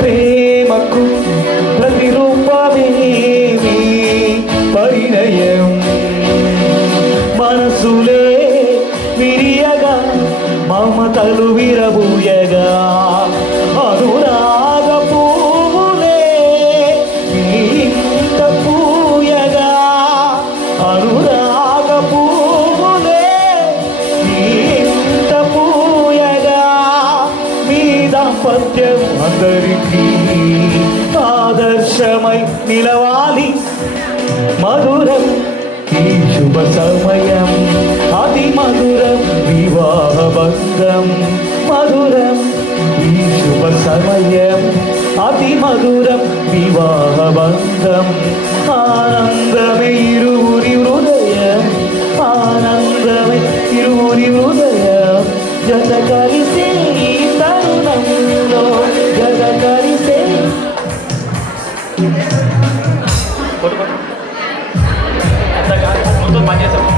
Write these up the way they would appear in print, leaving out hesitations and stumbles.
ప్రేమకు ప్రతిరూపమే నీ పరిణయం. మనసులే విరియగా మమతలు విరబూయగా అనురాగ పువ్వులే ఇంత పూయగా అనురాగ పువ్వులే ఇంత పూయగా మీ దాంపత్యం అందరికీ ఆదర్శమై నిలవాలి. మధురం ఈ శుభ సమయం అతి మధురం వివాహ బంధం. మధురం ఈ శుభ సమయం అతి మధురం వివాహ బంధం. ఆనందమే ఇరువురి హృదయం, ఆనందమే ఇరువురి హృదయం. జత కలిసే ఈ తరుణంలో జత కలిసే మొత్తం పనిచేస్తాం.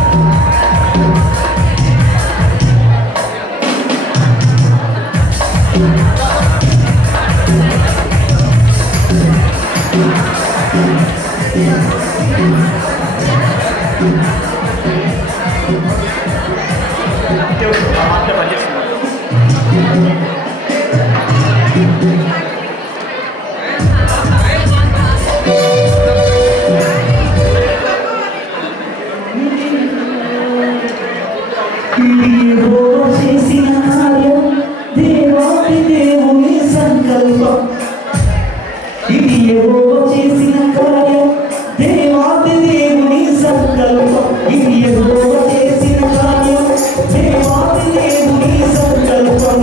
చేసిన కార్యం దేవాది దేవుని సంకల్పం. ఇది యెహోవా చేసిన కార్యం దేవాది దేవుని సంకల్పం. ఇది యెహోవా చేసిన కార్యం దేవాది దేవుని సంకల్పం.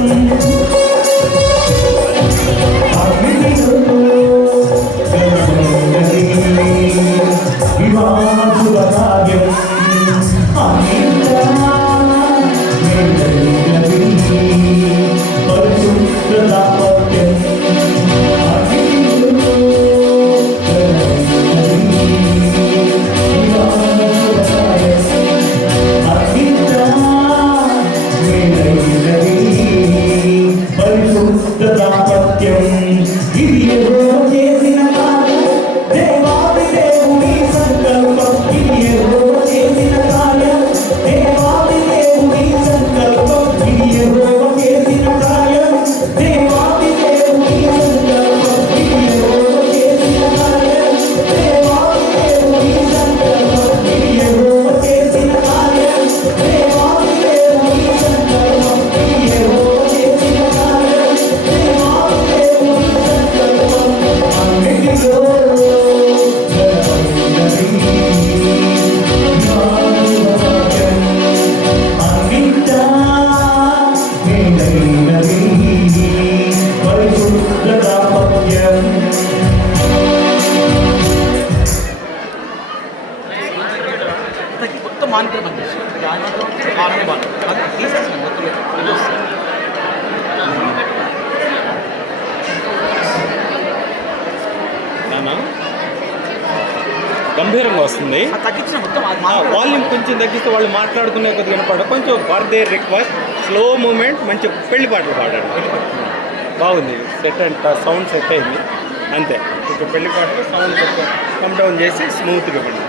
మానిటర్ పని గంభీరంగా వస్తుంది. వాల్యూమ్ కొంచెం తగ్గిస్తే వాళ్ళు మాట్లాడుకునే కొద్దిగా వినపడ కొంచెం for their request slow moment మంచి పెళ్లి పాటలు పాడండి. బాగుంది సెట్ అండ్ సౌండ్ సెట్ అయింది అంతే. కొంచెం పెళ్లి పాటలు సౌండ్ కమ్ డౌన్ చేసి స్మూత్గా పండి.